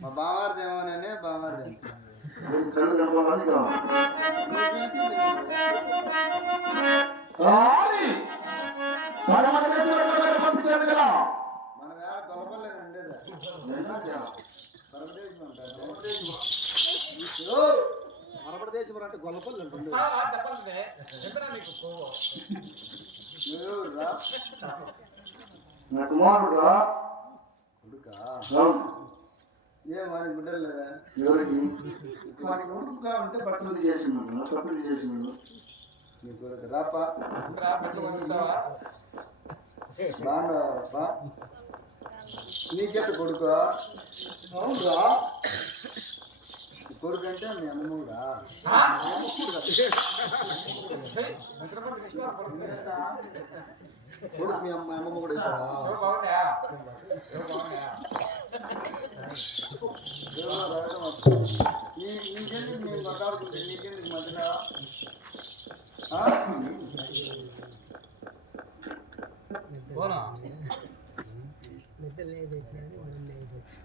మా బావారిదేమోనని బావారిదే కళ్ళు కనపడాలి పంపించారు కదా మన వేళ గొల్లపల్లి ఉండేది మనపడదేశం అంటే గొల్లపల్లి ఉంటుంది నా కుమారుడు ఏమని బిడ్డలు ఎవరికి మనకి ఉడుకుగా ఉంటే బట్టలు చేసినాడు బట్టలు చేసినాడు నీ కొడుకు రాపా బాగుండవా నీకెట్ట కొడుకు అవునురా కొడుకు అంటే మీ అమ్మమ్మడా కొడుకు మీ అమ్మమ్మ కూడా నీకెందుకు మేము మాట్లాడుకుంటే నీకెందుకు మధ్యన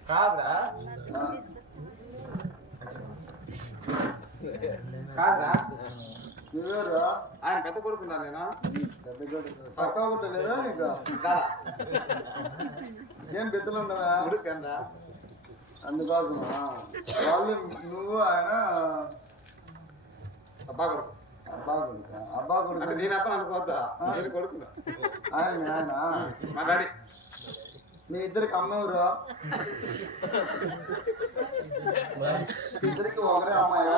కాదురా కాదురా నువ్వేరా ఆయన పెద్ద కొడుకున్నా నేను పెద్ద కొడుకు సత్తా ఉంటలేదా నీకు ఏం పెద్దలు ఉన్నావా ఉడుకందా అందుకోసమా వాళ్ళు నువ్వు ఆయన అబ్బా కొడుకు అబ్బా కొడుకు అంటే నేను అప్ప అనుకోవద్దా నేను కొడుకున్నా ఆయన మా డాడీ మీ ఇద్దరికి అమ్మఎవరు ఇద్దరికి ఒకరే అమ్మాయి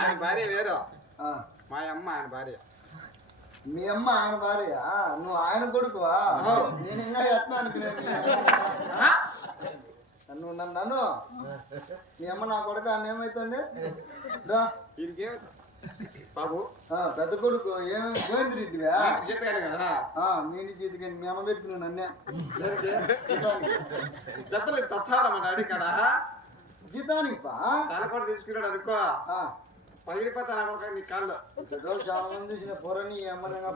ఆయన భార్య వేరు మా అమ్మ ఆయన భార్య మీ అమ్మ ఆయన భార్య నువ్వు ఆయన కొడుకువా నేను ఇంకా ఎట్లా అనుకునేది నువ్వు నన్ను మీ అమ్మ నా కొడుకు అని ఏమైతుంది బాబు పెద్ద కొడుకు ఏమేమి పోయింది రీతివా చెప్పాను కదా నేను చేతికి మీ అమ్మ పెట్టిన నన్నే చెప్పలేదు చచ్చారా మా డాడీ కాడ జీతానికి పా తన కూడా తీసుకున్నాడు అనుకో పగిలిపోతాను అనుకో నీ కాళ్ళు రోజు చాలా మంది చూసిన పొరని అమ్మగా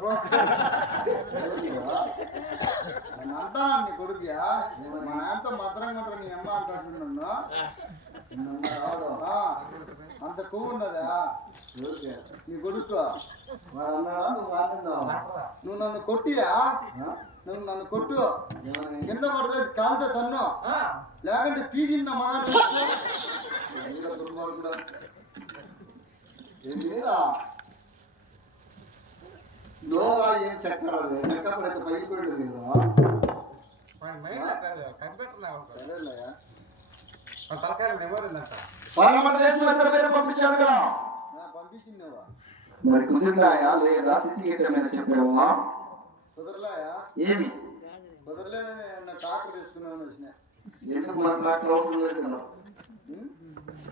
అంతా నీ కొడుకుయా మా ఆయనతో భద్రంగా ఉంటారు నీ అమ్మ అంటున్నాను అంత కొవ్వు ఉండదా నీ కొడుకు నువ్వు నన్ను కొట్టియా నువ్వు నన్ను కొట్టు కింద పడితే కాలుతో తన్ను లేకుంటే పీదిన్న మగాడు లోగా ఏం చక్కర చక్కడైతే పైపోయింది పంపించాడు కదా పంపించిందేవా మరి కుదిరినాయా లేదా స్థితిగతమైన చెప్పావా కుదరలాయా ఏమి కుదరలేదని ట్రాక్టర్ తెచ్చుకున్నాను వచ్చిన ఎందుకు మన ట్రాక్టర్ అవసరం లేదు కదా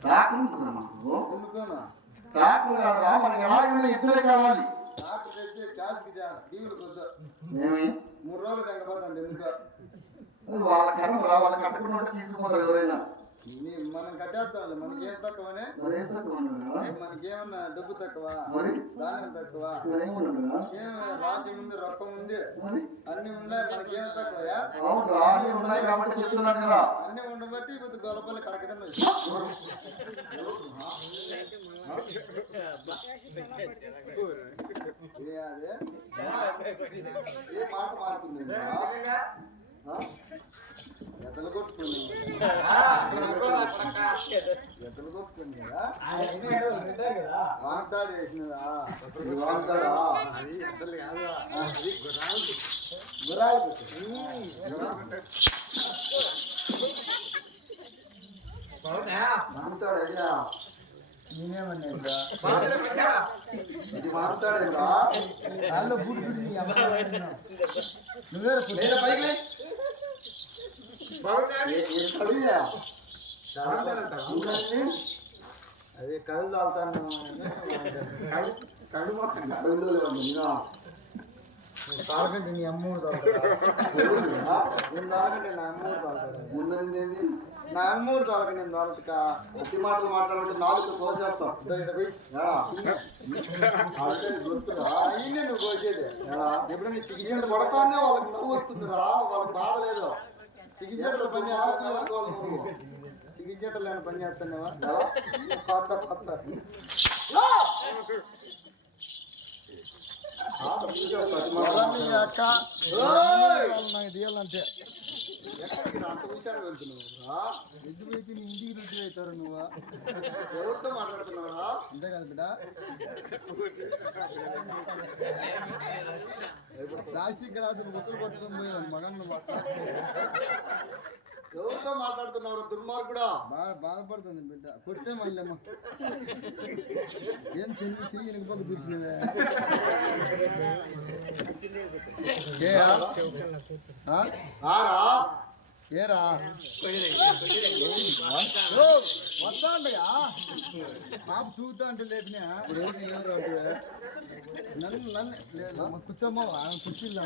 ట్రాక్టర్ ఉంటుందా మాకు ఎందుకున్నా ట్రాక్టర్ కాదా మనకి ఎలాగైనా ఇద్దరే కావాలి ట్రాక్టర్ తెచ్చి క్యాష్కి డీవులు కొద్దు ఏమి 3 రోజులు కంటపోతాండి ఎందుకు వాళ్ళ కర్మ వాళ్ళ కట్టకుండా తీసుకుపోతారు ఎవరైనా మనం కట్టేస్తాం మనకేం తక్కువనే మనకేమన్నా డబ్బు తక్కువ దానం తక్కువ ఏం రాజ్యం ఉంది రొక్కం ఉంది అన్ని ఉన్నాయి మనకేం తక్కువ అన్ని ఉండబట్టి ఇప్పుడు గొల్లపల్లి కడకదన్న ఏ మాట మారుతుంది ఎద్దలు కొట్టుకుంది ఎద్దలు కొట్టుకుంది కదా వాగ్దాడు వేసినదా వాగ్దాడా గురాలు మాగుతాడు అదిరా నేనేమన్నా ఇది మాట్లాడేరా వాళ్ళు బుడ్డు నువ్వేరా లేదా పైకి అడిగా అదే కళ్ళు తాగుతాను తాగకంటే నీ అమ్మూడు తాగుతాడు నేను తాగకంటే నా అమ్మూడు తాగుతాడు ముందరిందేంది నా అమ్మూడు తాగక నేను తాగుతా అతి మాటలు మాట్లాడుకుంటే నాలుగు కోసేస్తాం గుర్తురా అయినా నువ్వు కోసేది ఎప్పుడు నీ సిగ్గిజెంట్ పడతానే వాళ్ళకి నవ్వు వస్తుందిరా వాళ్ళకి బాధ లేదు సిగ్గిజెట్లు పని సిగ్గిజెట్లు లేని పని చేస్తున్నావా పచ్చ పచ్చ అక్క నాకు తీయాలంటే ఎక్కడికి అంత హుషారుగా వెళ్తున్నావురా ఎద్దు పోయి నీ ఇంటికి రుచి అవుతారు నువ్వు ఎవరితో మాట్లాడుతున్నావురా అంతే కదా బిడ్డ ప్లాస్టిక్ గ్లాసులు గుర్తులు పట్టుకొని పోయాను మగన్ ఎవరితో మాట్లాడుతున్నావురా దుర్మార్గుడా బాగా బాధపడుతుంది బిడ్డ కొడితే మళ్ళీ అమ్మ ఏం చెయ్యి పక్క తీర్చినవే ఆరా ఏరా వస్తా అంటగా పాప తూగుతా అంటే లేదునే నన్ను కూర్చోమ్మా కూర్చుందా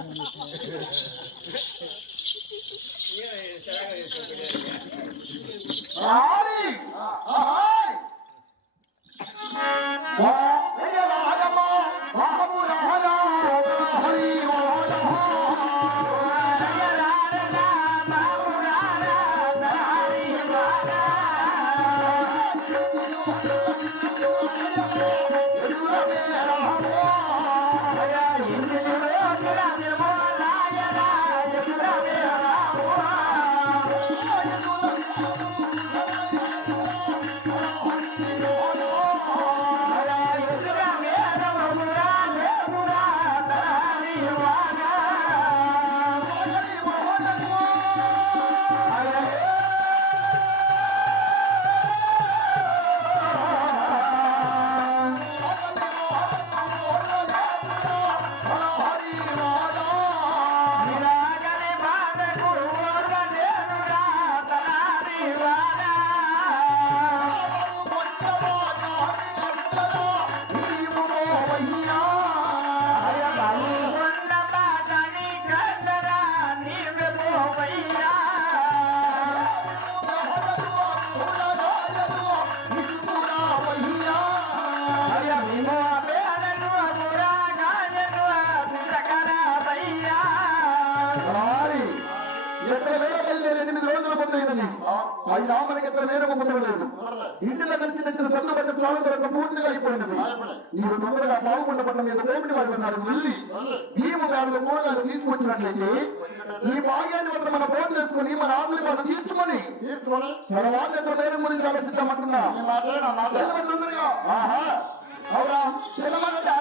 ఇంటిలో కలిసి తెచ్చిన సొంత పట్ల స్వామి పూర్తిగా అయిపోయినది నీవు తొందరగా పాల్గొండ పట్ల మీద కోపిటి వాడుతున్నారు వెళ్ళి భీము గారు కూరగాయలు తీసుకొచ్చినట్లయితే ఈ భాగ్యాన్ని వల్ల మన పోటీ చేసుకుని మన ఆకులు మనం తీసుకొని తర్వాత ఎంత పేరు గురించి ఆలోచిద్దామంటున్నా అవునా చిన్నమంటే